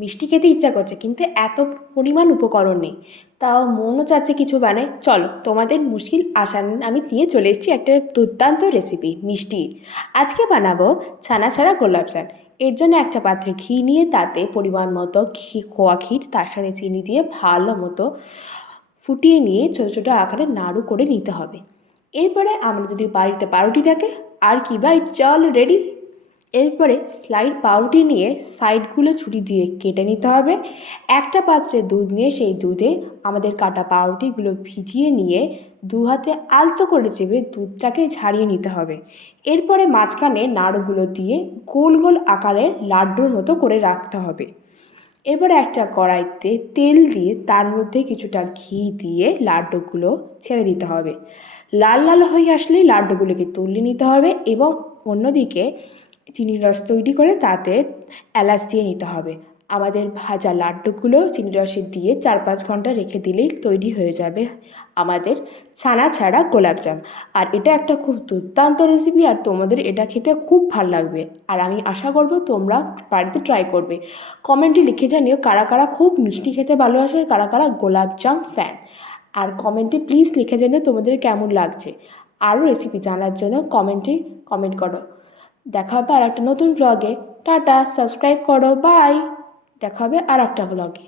মিষ্টি খেতে ইচ্ছা করছে কিন্তু এত পরিমাণ উপকরণ নেই, তাও মনও চাচ্ছে কিছু বানাই। চলো তোমাদের মুশকিল আসান আমি নিয়ে চলে এসেছি একটা দুর্দান্ত রেসিপি মিষ্টি। আজকে বানাবো ছানা ছাড়া গোলাপজাম। এর জন্য একটা পাত্রে ঘি নিয়ে তাতে পরিমাণ মতো খোয়া ক্ষীর তার সাথে চিনি দিয়ে ভালো মতো ফুটিয়ে নিয়ে ছোটো ছোটো আকারে নাড়ু করে নিতে হবে। এরপরে আমরা যদি বাড়িতে পাউরুটি থাকে আর কি ভাই, চল রেডি। এরপরে স্লাইড পাউরুটি নিয়ে সাইডগুলো ছুরি দিয়ে কেটে নিতে হবে। একটা পাত্রে দুধ নিয়ে সেই দুধে আমাদের কাটা পাউরুটিগুলো ভিজিয়ে নিয়ে দু হাতে আলতো করে চেপে দুধটাকে ঝারিয়ে নিতে হবে। এরপরে মাঝখানে নাড়ুগুলো দিয়ে গোল গোল আকারের লাড্ডুর মতো করে রাখতে হবে। এবারে একটা কড়াইতে তেল দিয়ে তার মধ্যে কিছুটা ঘি দিয়ে লাড্ডুগুলো ছেড়ে দিতে হবে। লাল লাল হয়ে আসলেই লাড্ডুগুলোকে তুলে নিতে হবে এবং অন্যদিকে চিনির রস তৈরি করে তাতে এলাচ দিয়ে নিতে হবে। আমাদের ভাজা লাড্ডুগুলো চিনি রসে দিয়ে 4-5 ঘন্টা রেখে দিলেই তৈরি হয়ে যাবে আমাদের ছানা ছাড়া গোলাপজাম। আর এটা একটা খুব দুর্দান্ত রেসিপি, আর তোমাদের এটা খেতে খুব ভালো লাগবে। আর আমি আশা করব তোমরা বাড়িতে ট্রাই করবে। কমেন্টে লিখে জানিও কারা কারা খুব মিষ্টি খেতে ভালোবাসে, কারা কারা গোলাপজাম ফ্যান। আর কমেন্টে প্লিজ লিখে জানিও তোমাদের কেমন লাগছে। আরও রেসিপি জানার জন্য কমেন্টে কমেন্ট করো। দেখা হবে আর একটা নতুন ব্লগে। টাটা, সাবস্ক্রাইব করো, বাই। দেখা হবে আর একটা ব্লগে।